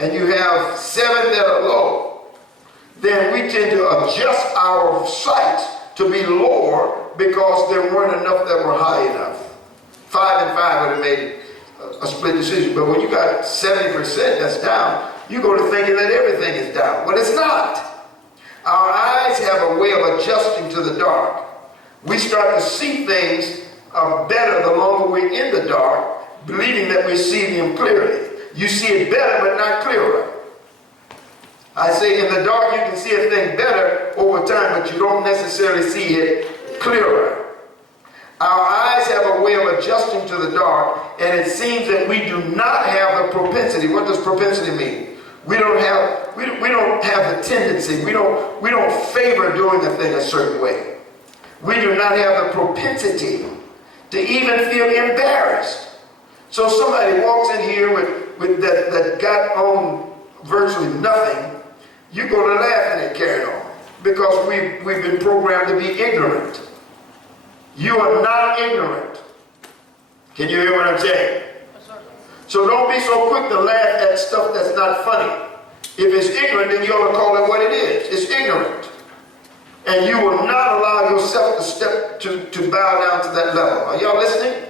and you have 7 that are low, then we tend to adjust our sights to be lower because there weren't enough that were high enough. 5 and 5 would have made it a split decision. But when you got 70% that's down, you go to thinking that everything is down. But it's not. Our eyes have a way of adjusting to the dark. We start to see things better the longer we're in the dark, believing that we see them clearly. You see it better, but not clearer. I say in the dark you can see a thing better over time, but you don't necessarily see it clearer. Our eyes have a way of adjusting to the dark, and it seems that we do not have the propensity. What does propensity mean? We don't have the tendency. We don't favor doing a thing a certain way. We do not have the propensity to even feel embarrassed. So somebody walks in here with that got on virtually nothing, you go to laughing and carry on because we've been programmed to be ignorant. You are not ignorant. Can you hear what I'm saying? So don't be so quick to laugh at stuff that's not funny. If it's ignorant, then you ought to call it what it is. It's ignorant. And you will not allow yourself to step to bow down to that level. Are y'all listening?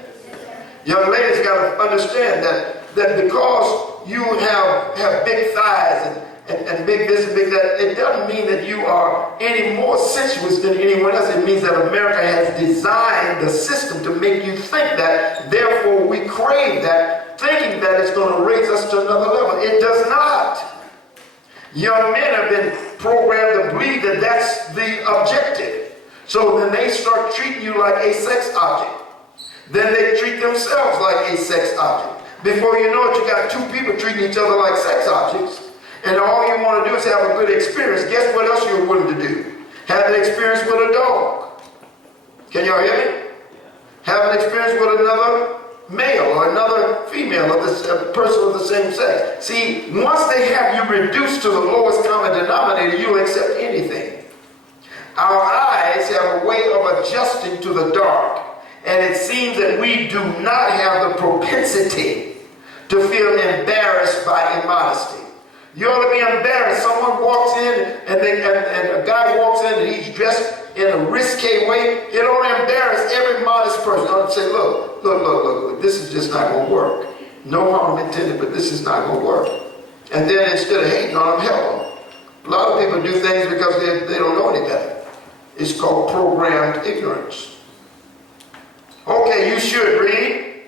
Young ladies got to understand that because you have big thighs and big this and big that, it doesn't mean that you are any more sensuous than anyone else. It means that America has designed the system to make you think that. Therefore, we crave that, thinking that it's going to raise us to another level. It does not. Young men have been programmed to believe that that's the objective. So then they start treating you like a sex object. Then they treat themselves like a sex object. Before you know it, you got 2 people treating each other like sex objects. And all you want to do is have a good experience. Guess what else you're willing to do? Have an experience with a dog. Can y'all hear me? Have an experience with another male or another female or a person of the same sex. See, once they have you reduced to the lowest common denominator, you'll accept anything. Our eyes have a way of adjusting to the dark, and it seems that we do not have the propensity to feel embarrassed by immodesty. You ought to be embarrassed. Someone walks in and a guy walks in and he's dressed in a risque way. It ought to embarrass every modest person. It ought to say, look, this is just not going to work. No harm intended, but this is not going to work. And then instead of hating on them, help them. A lot of people do things because they don't know any better. It's called programmed ignorance. Okay, you should read.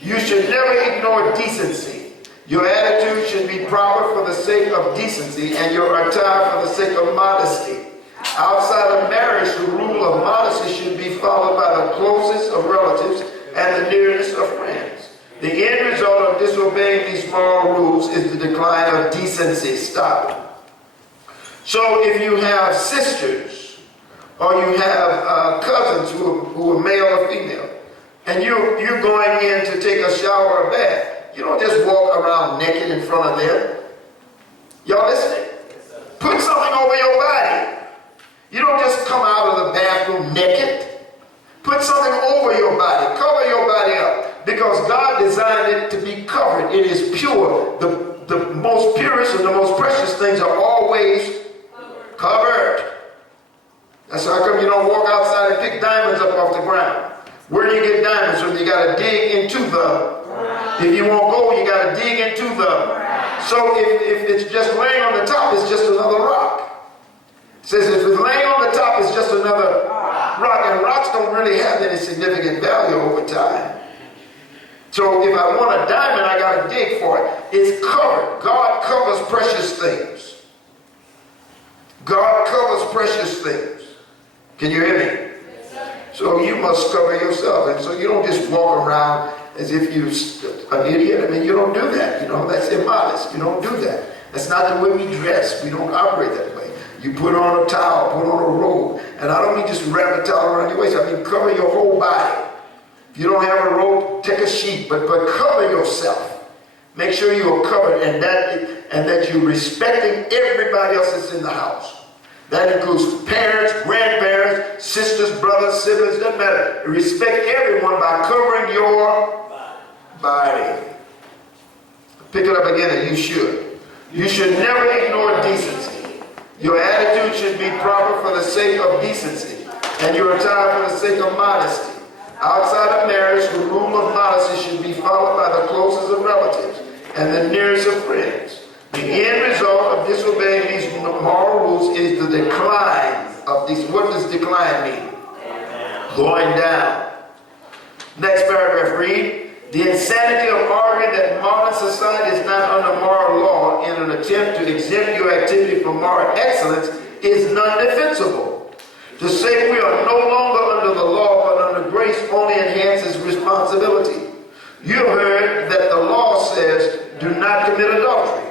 You should never ignore decency. Your attitude should be proper for the sake of decency, and your attire for the sake of modesty. Outside of marriage, the rule of modesty should be followed by the closest of relatives and the nearest of friends. The end result of disobeying these moral rules is the decline of decency. Stop. So if you have sisters, or you have cousins who are male or female, and you're going in to take a shower or a bath, you don't just walk around naked in front of them. Y'all listening? Put something over your body. You don't just come out of the bathroom naked. Put something over your body. Cover your body up. Because God designed it to be covered. It is pure. The most purest and the most precious things are always covered. That's how come you don't walk outside and pick diamonds up off the ground. Where do you get diamonds from? You got to dig into the. If you want gold, you got to dig into the. So if it's just laying on the top, it's just another rock. It says if it's laying on the top, it's just another rock. And rocks don't really have any significant value over time. So if I want a diamond, I got to dig for it. It's covered. God covers precious things. God covers precious things. Can you hear me? So you must cover yourself. And so you don't just walk around as if you're an idiot. I mean, you don't do that. You know, that's immodest. You don't do that. That's not the way we dress. We don't operate that way. You put on a towel, put on a robe. And I don't mean just wrap a towel around your waist. I mean cover your whole body. If you don't have a robe, take a sheet. But cover yourself. Make sure you are covered and that you're respecting everybody else that's in the house. That includes parents, grandparents, sisters, brothers, siblings, doesn't matter. Respect everyone by covering your body. Pick it up again, and you should. You should never ignore decency. Your attitude should be proper for the sake of decency, and your attire for the sake of modesty. Outside of marriage, the rule of modesty should be followed by the closest of relatives and the nearest of friends. The end result of disobeying these moral rules is the decline of these. What does decline mean? Going down. Next paragraph, read. The insanity of arguing that modern society is not under moral law in an attempt to exempt your activity from moral excellence is non-defensible. To say we are no longer under the law but under grace only enhances responsibility. You have heard that the law says, do not commit adultery.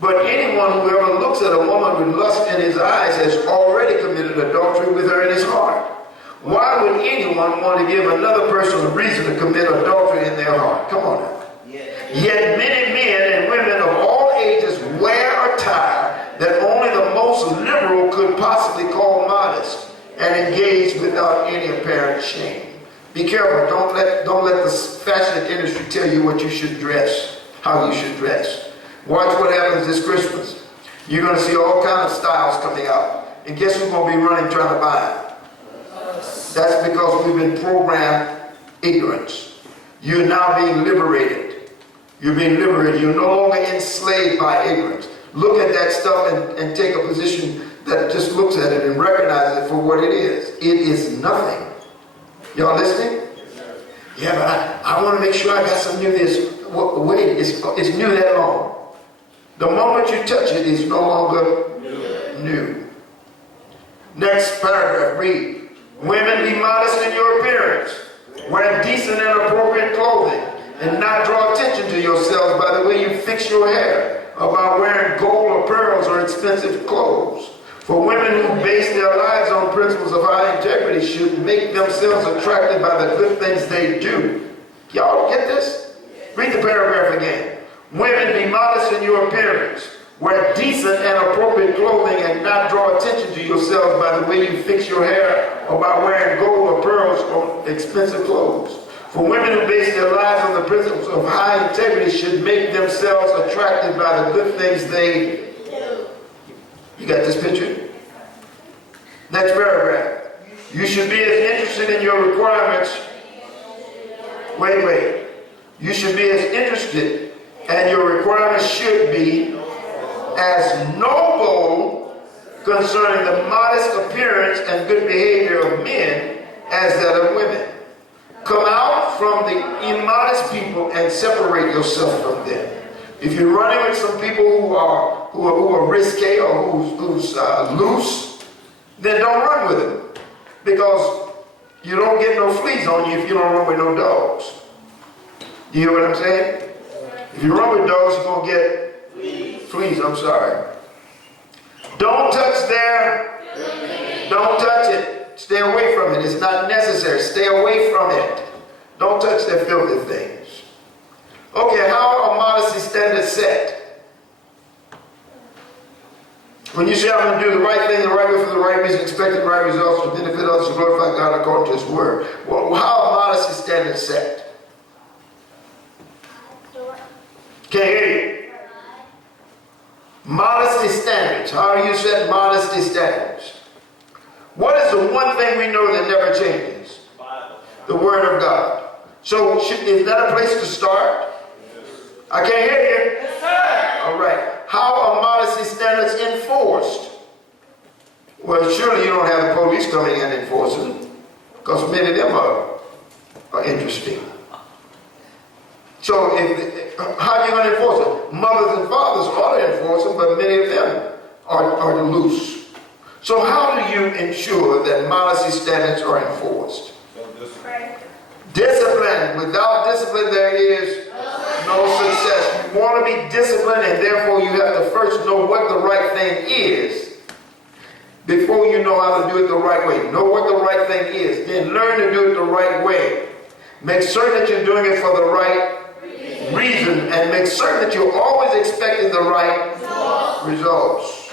But anyone who ever looks at a woman with lust in his eyes has already committed adultery with her in his heart. Why would anyone want to give another person a reason to commit adultery in their heart? Come on now. Yet many men and women of all ages wear attire that only the most liberal could possibly call modest and engage without any apparent shame. Be careful. Don't let the fashion industry tell you what you should dress, how you should dress. Watch what happens this Christmas. You're going to see all kinds of styles coming out. And guess who's going to be running trying to buy them? That's because we've been programmed ignorance. You're now being liberated. You're being liberated. You're no longer enslaved by ignorance. Look at that stuff and take a position that just looks at it and recognizes it for what it is. It is nothing. Y'all listening? Yeah, but I want to make sure I got some new this. Wait, it's new that long. The moment you touch it, it's no longer new. Next paragraph, read. Women, be modest in your appearance. Wear decent and appropriate clothing, and not draw attention to yourselves by the way you fix your hair, or by wearing gold or pearls or expensive clothes. For women who base their lives on principles of high integrity should make themselves attractive by the good things they do. Y'all get this? Read the paragraph again. Women, be modest in your appearance. Wear decent and appropriate clothing and not draw attention to yourselves by the way you fix your hair or by wearing gold or pearls or expensive clothes. For women who base their lives on the principles of high integrity should make themselves attractive by the good things they do. You got this picture? Next paragraph. You should be as interested in your requirements. Wait. You should be as interested, and your requirements should be as noble concerning the modest appearance and good behavior of men as that of women. Come out from the immodest people and separate yourself from them. If you're running with some people who are risque or who's loose, then don't run with them, because you don't get no fleas on you if you don't run with no dogs. You hear what I'm saying? If you run with dogs, you're going to get fleas. I'm sorry. Don't touch don't touch it. Stay away from it. It's not necessary. Stay away from it. Don't touch their filthy things. Okay, how are modesty standards set? When you say, I'm going to do the right thing the right way for the right reason, expecting the right results to benefit others, to glorify God according to His word. Well, how are modesty standards set? Can't hear you. Modesty standards. How do you set modesty standards? What is the one thing we know that never changes? The Word of God. So is that a place to start? I can't hear you. Yes, sir. All right. How are modesty standards enforced? Well, surely you don't have the police coming in and enforcing them, because many of them are interesting. So how are you going to enforce it? Mothers and fathers ought to enforce them, but many of them are loose. So how do you ensure that modesty standards are enforced? Discipline. Without discipline, there is no success. You want to be disciplined, and therefore you have to first know what the right thing is before you know how to do it the right way. Know what the right thing is, then learn to do it the right way. Make certain that you're doing it for the right reason, and make certain that you're always expecting the right results.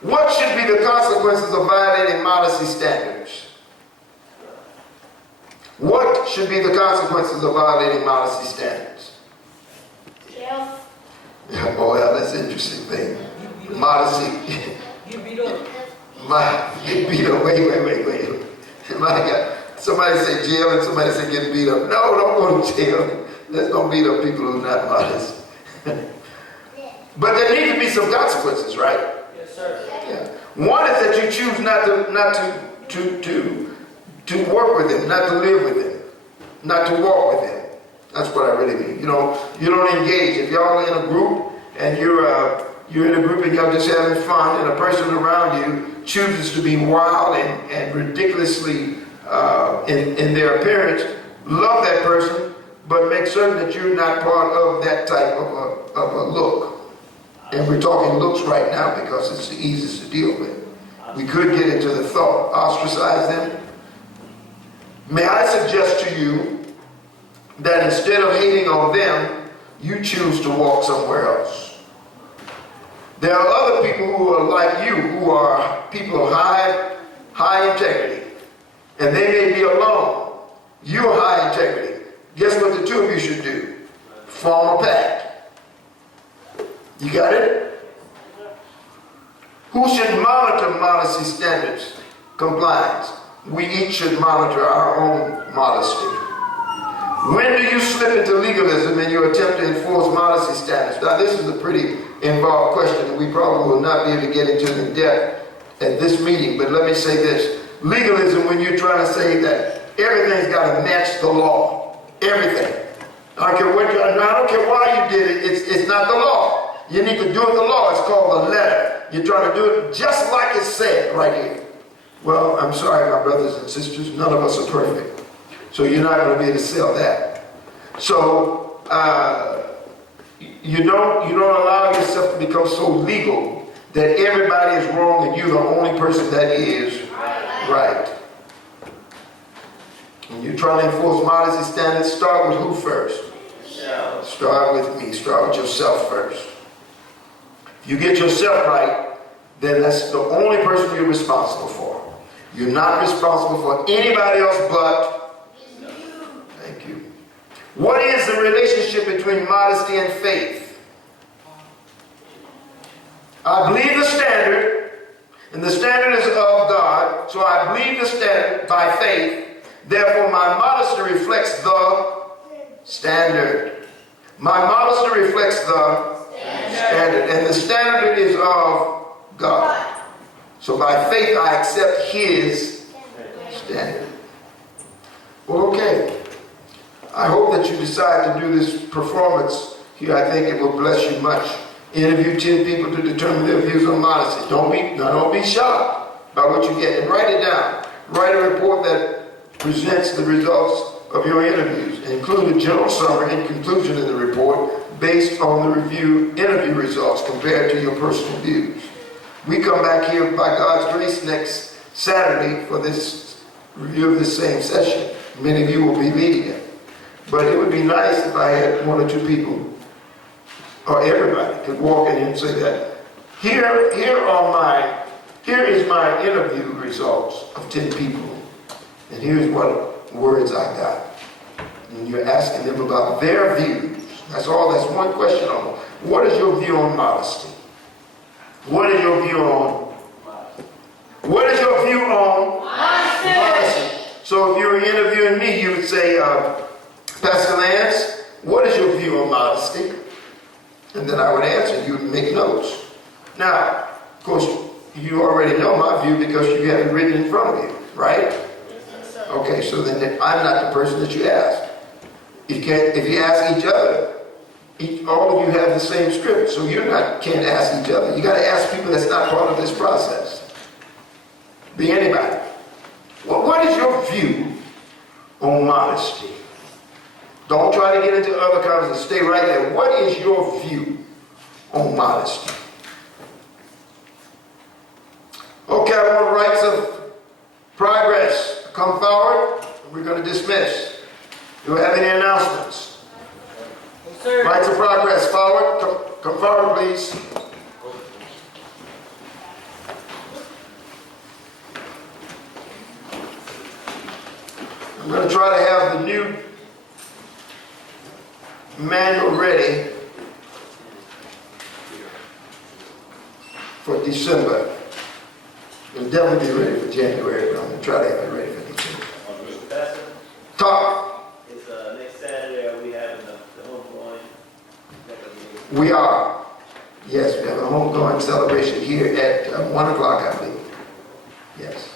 What should be the consequences of violating modesty standards? What should be the consequences of violating modesty standards? Yeah, boy, that's interesting. interesting thing. Modesty. Get beat up. Get beat up. Wait. My God. Somebody say jail and somebody say get beat up. No, don't go to jail. Let's don't beat up people who are not modest. But there need to be some consequences, right? Yes, sir. Yeah. One is that you choose not to work with him, not to live with him, not to walk with him. That's what I really mean. You know, you don't engage. If y'all are in a group and you're in a group and y'all just having fun, and a person around you chooses to be wild and ridiculously in their appearance, love that person, but make certain that you're not part of that type of a look. And we're talking looks right now because it's the easiest to deal with. We could get into the thought, ostracize them. May I suggest to you that instead of hating on them, you choose to walk somewhere else. There are other people who are like you, who are people of high integrity. And they may be alone. You're high integrity. Guess what the two of you should do? Form a pact. You got it? Who should monitor modesty standards? Compliance. We each should monitor our own modesty. When do you slip into legalism in your attempt to enforce modesty standards? Now, this is a pretty involved question, and we probably will not be able to get into it in depth at this meeting, but let me say this. Legalism, when you're trying to say that everything's got to match the law. Everything. I don't care why you did it. It's not the law. You need to do it the law. It's called the letter. You're trying to do it just like it's said right here. Well, I'm sorry, my brothers and sisters. None of us are perfect. So you're not going to be able to sell that. So you don't allow yourself to become so legal that everybody is wrong and you're the only person that is right. When you're trying to enforce modesty standards, start with who first? Start with me. Start with yourself first. If you get yourself right, then that's the only person you're responsible for. You're not responsible for anybody else but you. Thank you. What is the relationship between modesty and faith? I believe the standard, and the standard is of God, so I believe the standard by faith. Therefore, my modesty reflects the standard. My modesty reflects the standard. And the standard is of God. So by faith, I accept His standard. Well, okay. I hope that you decide to do this performance here. I think it will bless you much. Interview 10 people to determine their views on modesty. Don't be shocked by what you get, and write it down. Write a report that presents the results of your interviews. Include a general summary and conclusion in the report based on the interview results compared to your personal views. We come back here by God's grace next Saturday for this review of this same session. Many of you will be leading it. But it would be nice if I had one or two people, or everybody, could walk in and say that here is my interview results of 10 people, and here's what words I got. And you're asking them about their views. That's all. That's one question on them. What is your view on modesty? What is your view on? What is your view on modesty? So if you were interviewing me, you would say, Pastor Lance, what is your view on modesty? And then I would answer. You would make notes. Now, of course, you already know my view because you have it written in front of you, right? Okay, so then I'm not the person that you ask. If you ask each other, all of you have the same script, so you can't ask each other. You got to ask people that's not part of this process. Be anybody. Well, what is your view on modesty? Don't try to get into other conversations. Stay right there. What is your view on modesty? Okay, I want rights of progress. Come forward. We're going to dismiss. Do we have any announcements? Yes, sir. Rights of progress. Forward. Come forward, please. I'm going to try to have the new manual ready for December. We'll definitely be ready for January, but I'm going to try to have it ready for December. Mr. Pastor, Talk. it's next Saturday, are we having the homegoing? We are. Yes, we have a homegoing celebration here at 1 o'clock, I believe. Yes.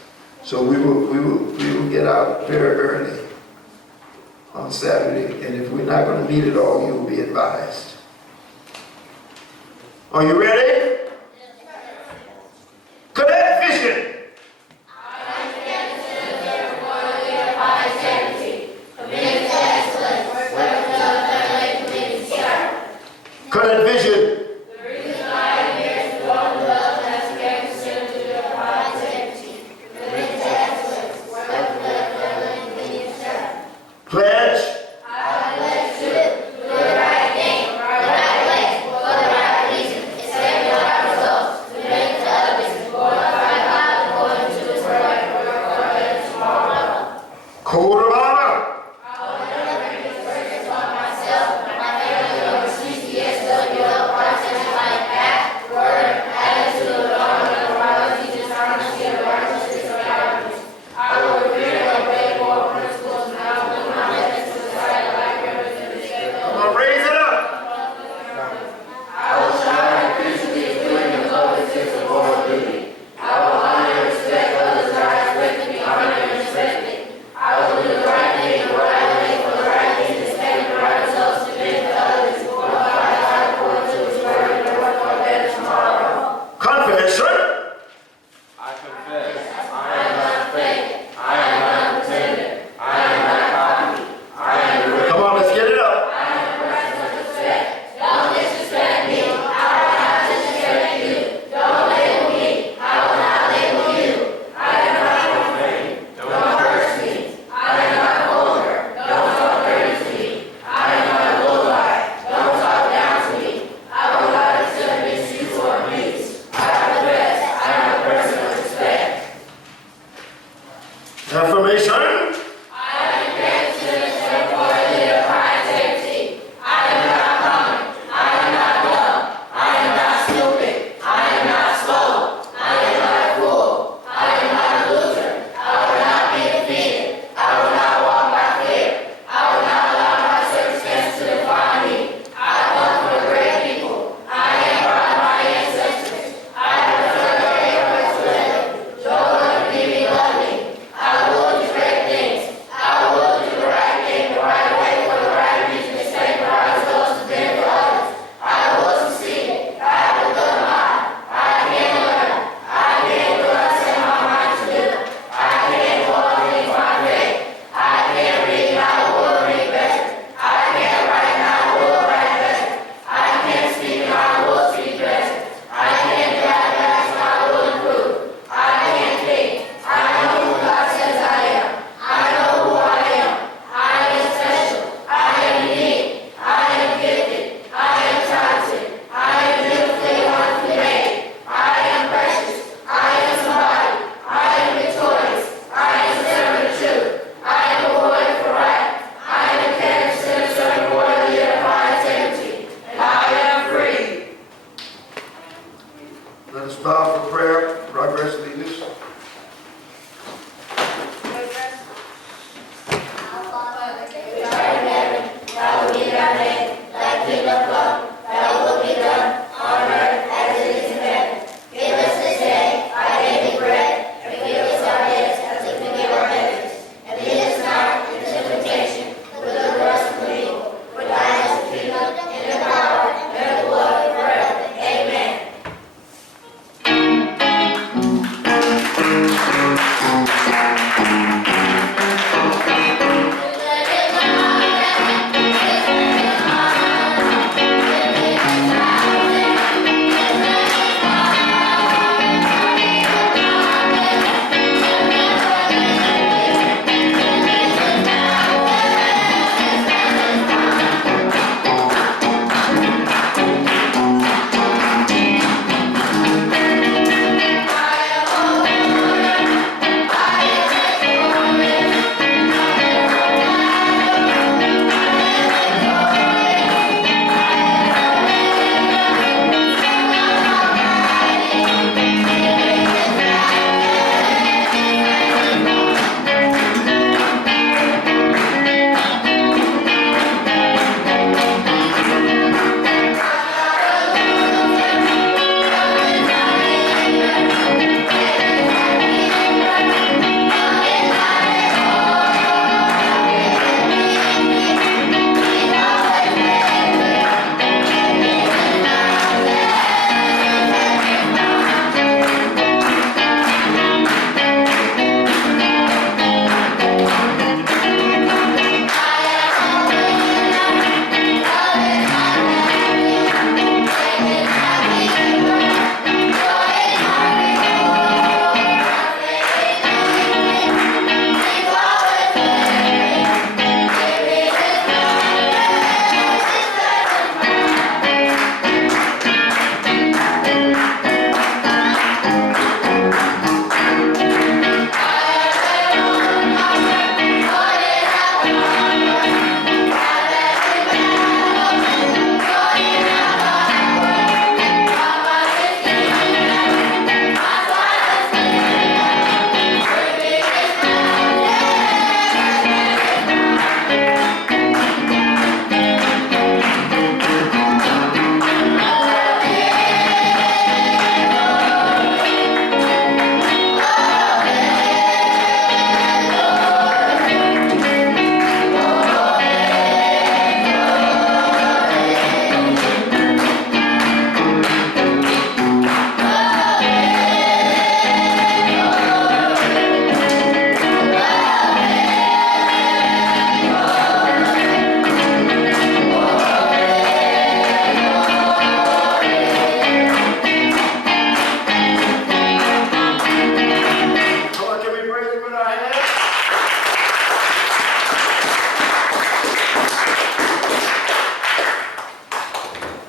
So we will get out very early on Saturday, and if we're not going to meet at all, you will be advised. Are you ready? Cadet vision. Cadet vision. Pledge. I pledge to do the right thing, right place, for the right reason, expect the right results, to make the others, glorify God according to His word, for tomorrow. Code of honor. I will never make purchase on myself, my family, or GCBCROP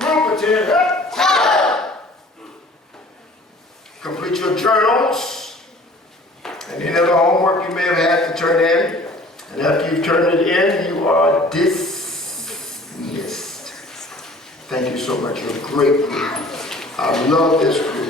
Group of 10. Complete your journals and any other homework you may have had to turn in. And after you've turned it in, you are dismissed. Thank you so much. You're a great group. I love this group.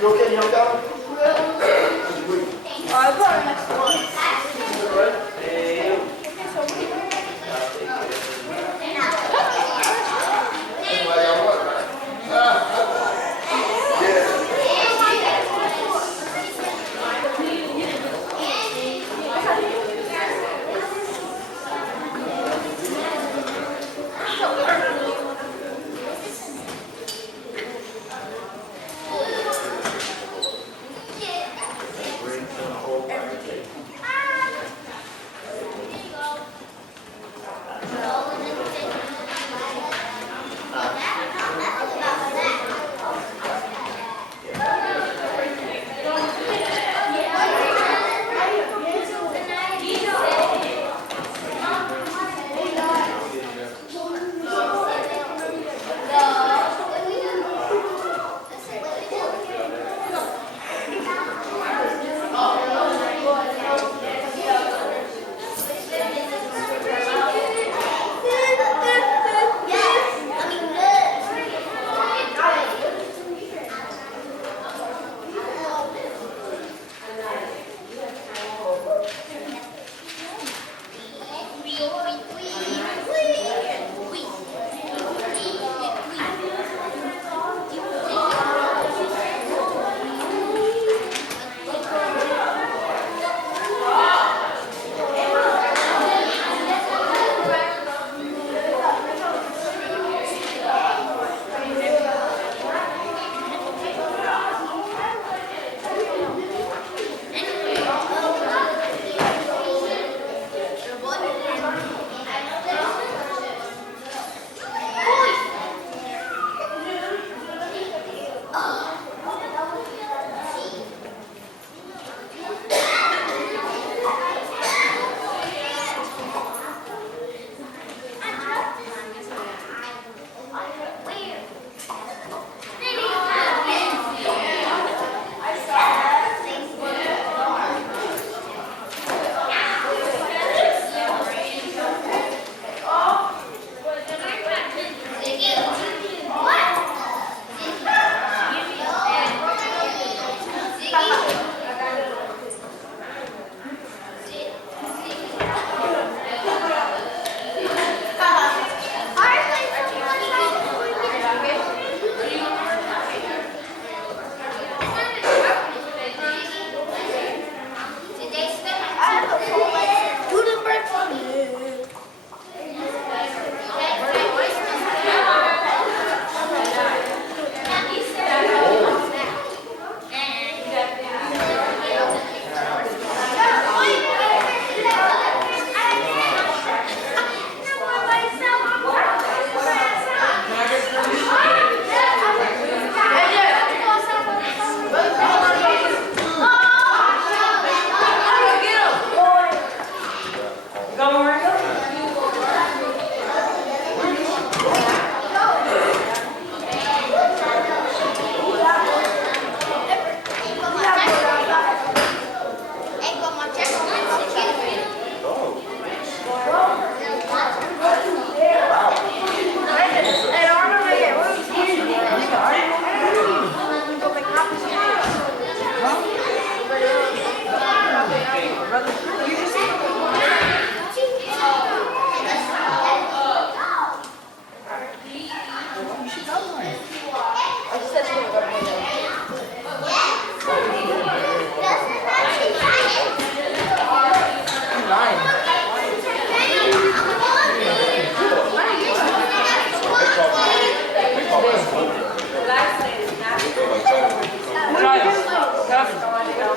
You okay, young guy?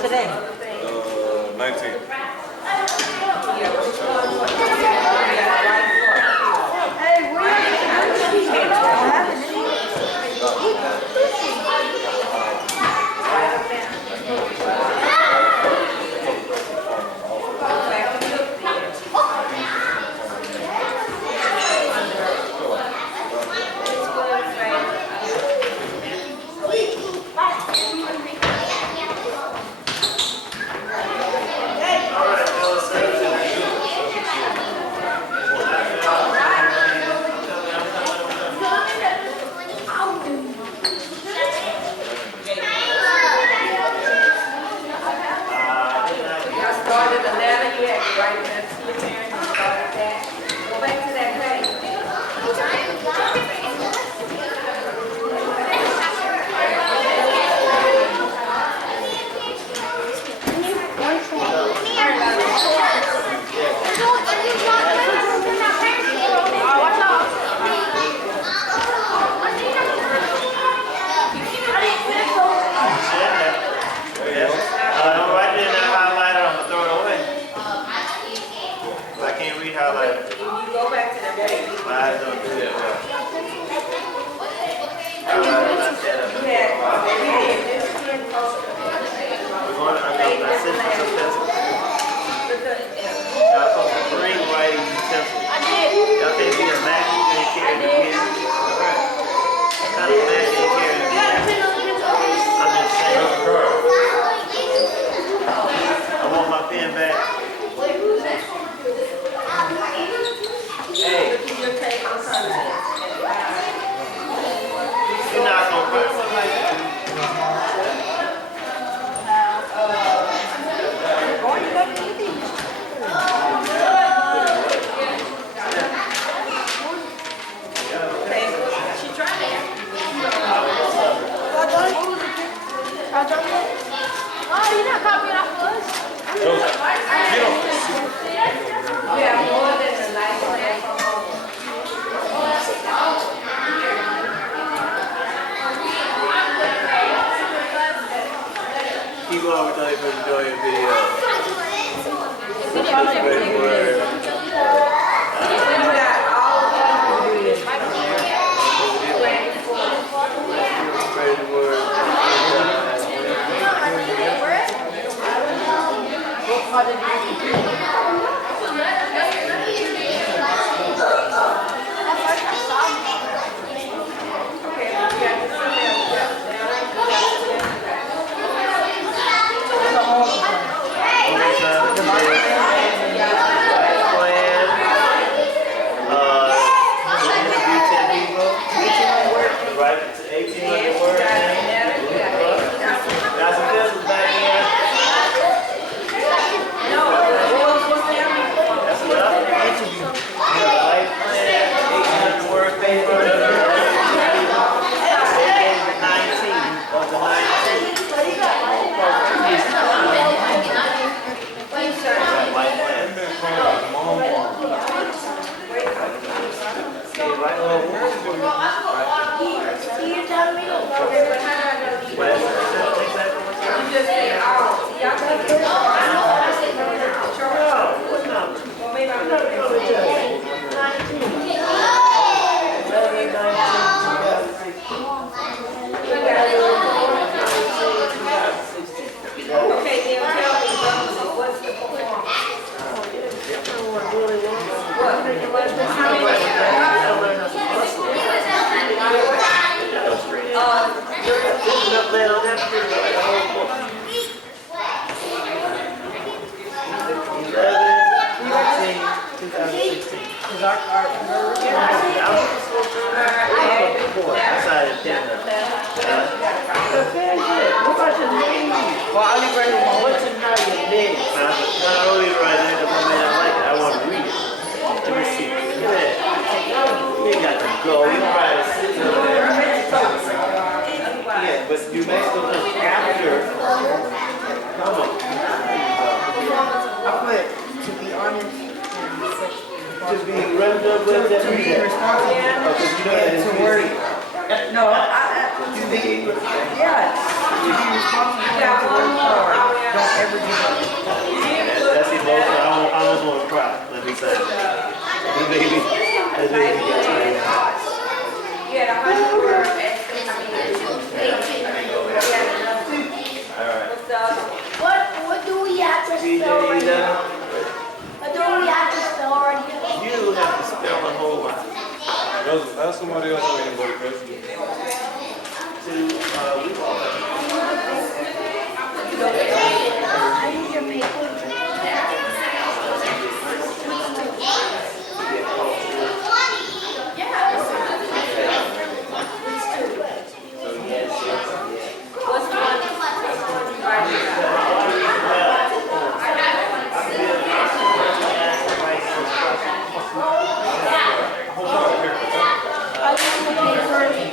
Today. 19. read highlighter. If you go back to that page, My eyes don't do that well. Highlighter, not that up. you had, we did this 10 poster. We're going to, I sent you some pencils. Y'all supposed to bring writing utensils. I did. Y'all can't be a Mac, you can't carry the pen. What kind of Mac can't carry the pen? I'm just saying. I want my pen back. Hey, Your take on something. you're not gonna put She tried it. Oh, you're not copying off of us? We have more than a life plan from home. keep going until you enjoy your video. We got all of them. Spread the word. Right, it's 1800 words. Got some pencils back here. That's enough. Life plan, 1800 word paper. They gave the 19 of the 19. Life plan. Okay, right over. But you make the look after. Come on. I put, to be honest, To be rendered with to be responsible, because you know that to it's worry. No, to be yeah, to be responsible and to work hard. Don't ever give up. That's emotional. I almost want to cry. Let me say. The baby got tired. Yeah, the 100 word estimate. All right. What do we have to PJ, spell you right done? now? What do we have to spell right now? You have to spell a whole lot. That's somebody else waiting for the president. I need your paper. What's the one you write I need your paper.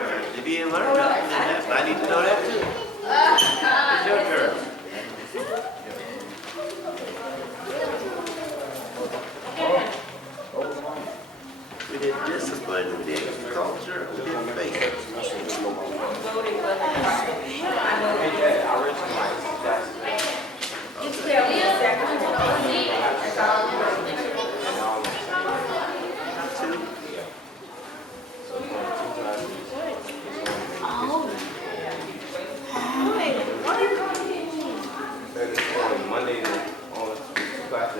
If you didn't learn nothing, then I need to know that too. It's your turn. We did discipline, we did culture, we did faith. Two. Monday on class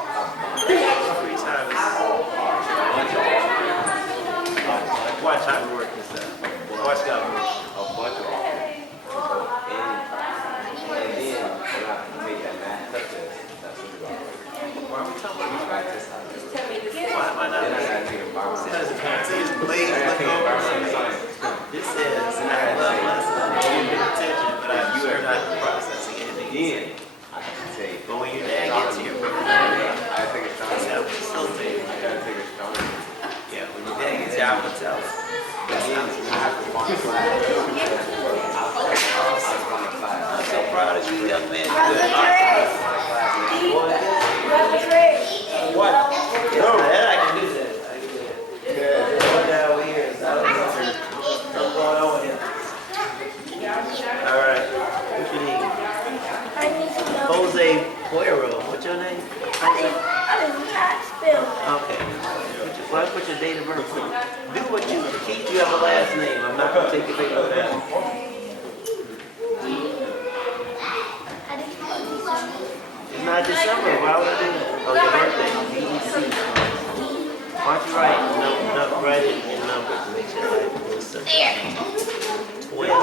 Free time is watch how we work this out. Watch that work. a bunch of and then when I make that math test, that's what we're going Why are we talking about practice. why am I not Then I listening? gotta take environmental. See his blades I gotta look take over. environmental science. This says I love lesson, you pay attention, but I'm sure not processing anything. Then I have to take. But when your dad gets here, I gotta take a that's how stronger. we facilitate. I gotta take a stronger. Yeah, when your dad gets here, I'm gonna tell him. Then I have to find a class. I'm so proud of you, young man. Brother Good. Trish. Brother Trish. What? No. That I can do that. I can do that. Going down here. I don't know what's going on here. All right. What you need? I need to know. Jose Puero. What's your name? I didn't tax bill. Okay. Well, put your date of birth. Do what you keep. You have a last name. I'm not gonna take your date of birth. I didn't put this. It's not December. Why would I do that? Oh, your birthday. BEC. Why don't you write it in numbers? Make sure I do something. 12.